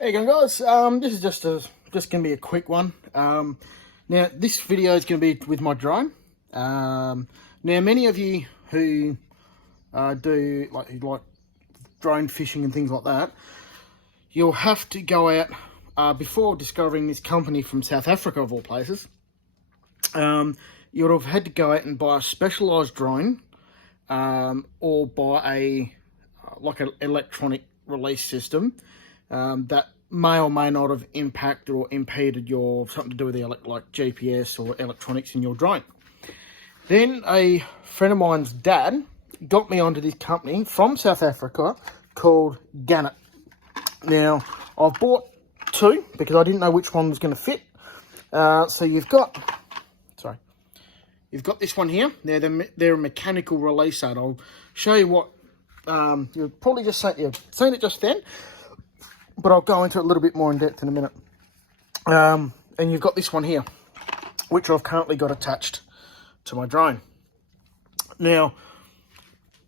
Hey again, guys. This is just going to be a quick one. Now this video is going to be with my drone. Now many of you who do like drone fishing and things like that, you'll have to go out before discovering this company from South Africa of all places. You'd have had to go out and buy a specialised drone, or buy an electronic release system that may or may not have impacted or impeded your something to do with the like GPS or electronics in your drone. Then a friend of mine's dad got me onto this company from South Africa called Gannet. Now I've bought two because I didn't know which one was going to fit. So you've got this one here. Now they're a mechanical release aid. I'll show you what you've probably just seen it just then, but I'll go into it a little bit more in depth in a minute. And you've got this one here, which I've currently got attached to my drone. Now,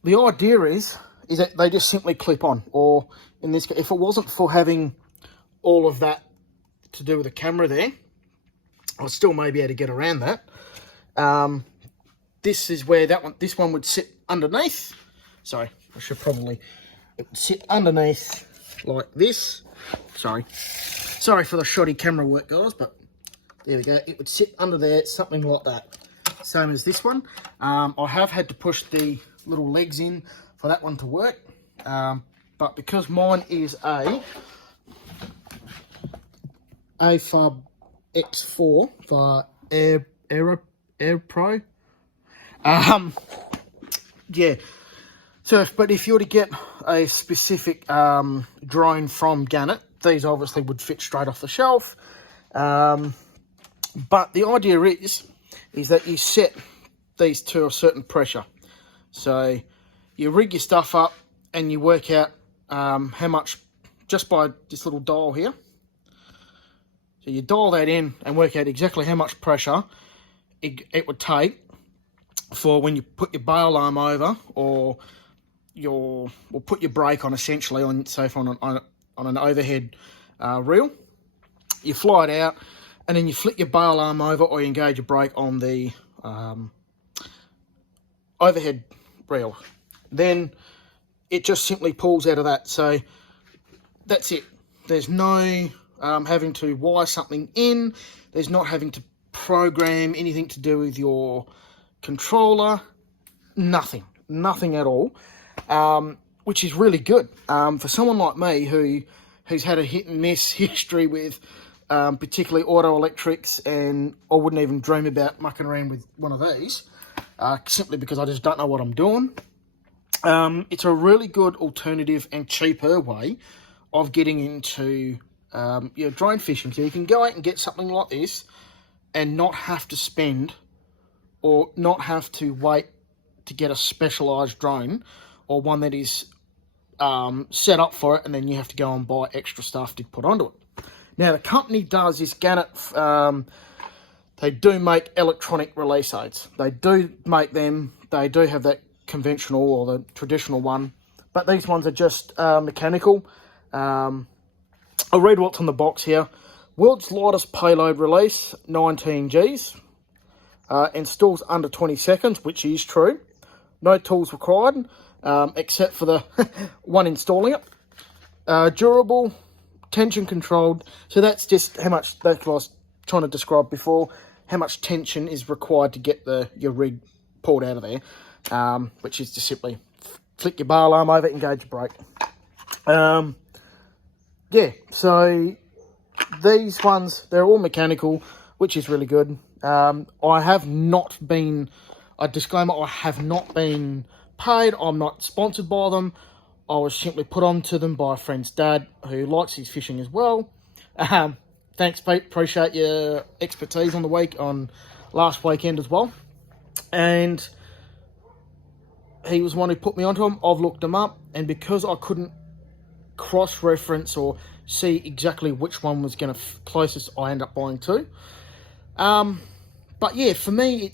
the idea is that they just simply clip on, or in this case, if it wasn't for having all of that to do with the camera there, I still may be able to get around that. This is where this one would sit underneath. Sorry, it would sit underneath like this. Sorry for the shoddy camera work, guys, but there we go. It would sit under there, something like that. Same as this one. I have had to push the little legs in for that one to work, but because mine is a AFAB X4 for Air Pro. Yeah. So, but if you were to get a specific drone from Gannet, these obviously would fit straight off the shelf. But the idea is that you set these to a certain pressure. So you rig your stuff up and you work out how much, just by this little dial here. So you dial that in and work out exactly how much pressure it would take for when you put your bail arm over, or put your brake on, essentially, on an overhead reel. You fly it out, and then you flick your bail arm over, or you engage your brake on the overhead reel. Then it just simply pulls out of that. So that's it. There's no having to wire something in. There's not having to program anything to do with your controller. Nothing at all. Which is really good for someone like me who's had a hit and miss history with particularly auto electrics, and I wouldn't even dream about mucking around with one of these simply because I just don't know what I'm doing. It's a really good alternative and cheaper way of getting into drone fishing. So you can go out and get something like this and not have to spend, or not have to wait to get a specialised drone, or one that is set up for it, and then you have to go and buy extra stuff to put onto it. Now, the company does this Gannet. They do make electronic release aids. They do make them. They do have that conventional or the traditional one, but these ones are just mechanical. I'll read what's on the box here. World's lightest payload release, 19 Gs. Installs under 20 seconds, which is true. No tools required, except for the one installing it. Durable, tension controlled. So that's just how much, that's what I was trying to describe before, how much tension is required to get your rig pulled out of there, which is just simply flick your bail arm over, engage your brake. Yeah, so these ones, they're all mechanical, which is really good. I have not been, a disclaimer, I have not been paid. I'm not sponsored by them. I was simply put onto them by a friend's dad who likes his fishing as well. Thanks, Pete. Appreciate your expertise on last weekend as well. And he was one who put me onto them. I've looked them up, and because I couldn't cross-reference or see exactly which one was going to closest, I end up buying two. But yeah, for me,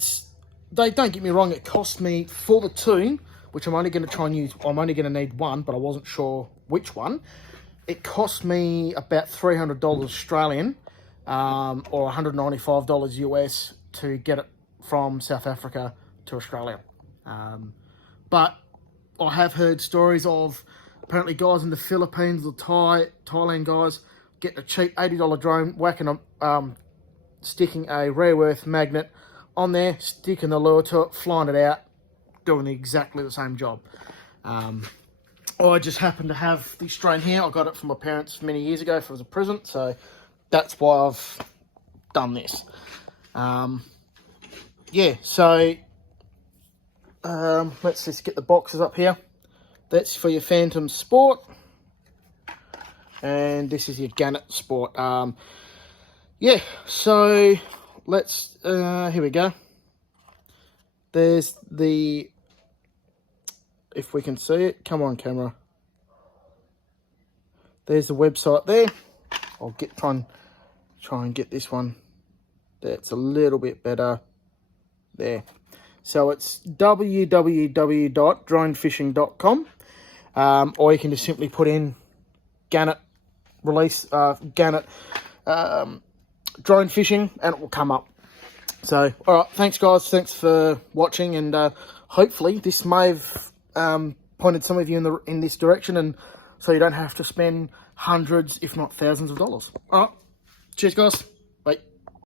don't get me wrong, it cost me for the two, which I'm only going to try and use. I'm only going to need one, but I wasn't sure which one. it cost me about $300 Australian, or $195 US to get it from South Africa to Australia. But I have heard stories of apparently guys in the Philippines, the Thailand guys, getting a cheap $80 drone, whacking sticking a rare earth magnet on there, sticking the lure to it, flying it out, doing exactly the same job. I just happen to have this drone here. I got it from my parents many years ago as a present, so that's why I've done this. Yeah, so let's just get the boxes up here. That's for your Phantom Sport, and this is your Gannet Sport. Yeah, so let's, here we go. There's the, if we can see it, come on camera. There's the website there. I'll try and get this one. That's a little bit better. There. So it's www.dronefishing.com, or you can just simply put in Gannet Gannet drone fishing, and it will come up. So, all right, thanks guys, thanks for watching, and hopefully this may have pointed some of you in this direction, and so you don't have to spend hundreds, if not thousands of dollars. All right, cheers guys.